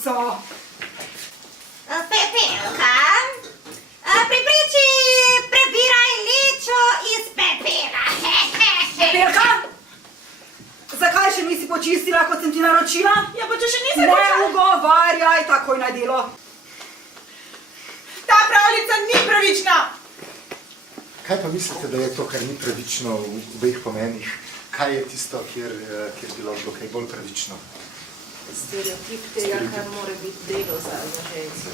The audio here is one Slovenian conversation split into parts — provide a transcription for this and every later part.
kavico. Pepelka, pripriči, prebiraj lečo iz pepela. Pepelka, zakaj še nisi počistila, kot sem ti naročila? Ja, pa če še nisem počela. Ne ugovarjaj, takoj na delo. Ta pravljica ni pravična. Kaj pa mislite, da je to, kar ni pravično v obeh pomenih? Kaj je tisto, kjer bi lahko kaj bolj pravično? Stereotip tega, kar mora biti delo za žensko.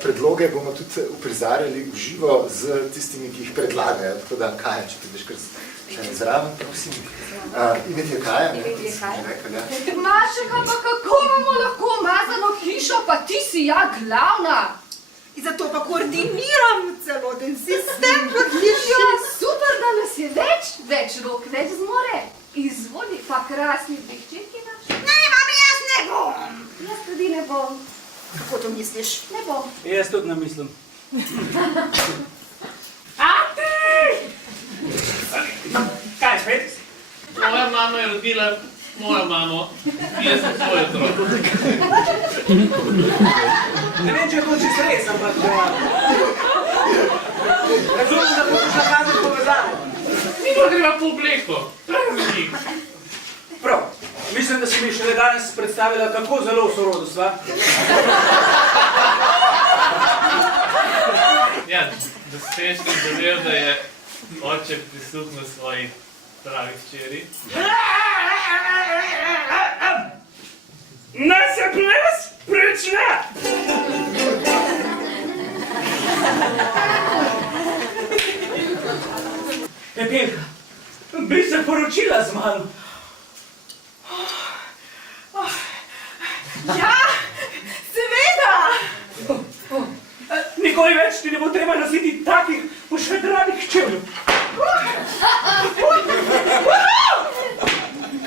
Predloge bomo tudi uprizarjali v živo z tistimi, ki jih predlagajo. Tako da, Kaja, če ti veš kar zraven, prosim. Imet je Kaja. Mašeka, pa kako imamo lahko umazano hišo, pa ti si ja glavna. In zato pa koordiniram celoten sistem podjetja. Ja, super, da nas je več rok, več zmore. Izvoli, pa krasni dveh četki naš. Ne, mami, jaz ne bom. Jaz tudi ne bom. Kako to misliš? Ne bom. Jaz tudi ne mislim. Ati! Kaj spet? Moja mama je rodila mojo mamo, jaz sem svoj otrok. Ne vem, če je to čisto res, ampak... Razumem, da boš nakazati povezavo. Ni pa greva po obleko. Prav, mislim, da si mi šele danes predstavila, kako zelo v sorodu sva. Ja, dosežno zadev, da je oče prisluhnil svoji pravi hčeri. Naj se ples prične! Pepelka, bi se poročila z mano. Ja, seveda. Nikoli več ti ne bo treba nositi takih pošvedranih čevljev.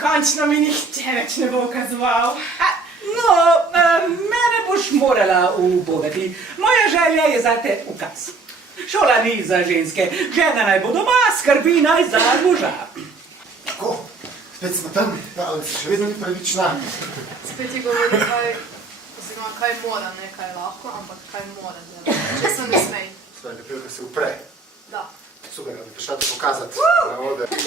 Končno mi nihče več ne bo ukazoval. No, mene boš morala ubogati. Moja želja je zate ukaz. Šola ni za ženske. Žena naj bo doma, skrbi naj za moža. Tako, spet smo tam, ali še vedno ni pravična. Spet ti govori, kaj mora, ne kaj lahko, ampak kaj mora delati. Če se ne smej. Svoje Pepelka se upre. Da. Super, da bi prišla to pokazati na ode. Kaj je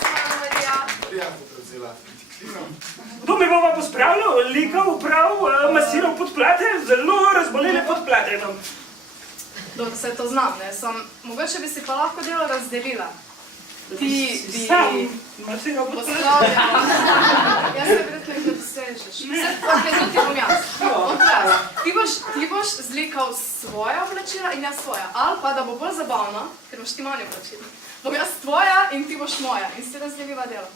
stvarno, Marija? Prijam bo prevzela klino. Kdo mi bova pospravljal, likal, prav, masiral podplate, zelo razbolele podplate. Dobro, se to znam, ne? Mogoče bi si pa lahko delo razdelila. Ti bi... Sam masiral podplate. Pospravljala. Jaz se verjetno jih ne dosežeš. Ok, to ti bom jaz. Bom to jaz. Ti boš zlikal svoja oblačila in jaz svoja. Ali pa, da bo bolj zabavno, ker imaš ti manj oblačila. Bom jaz tvoja in ti boš moja. In si razdeliva delo.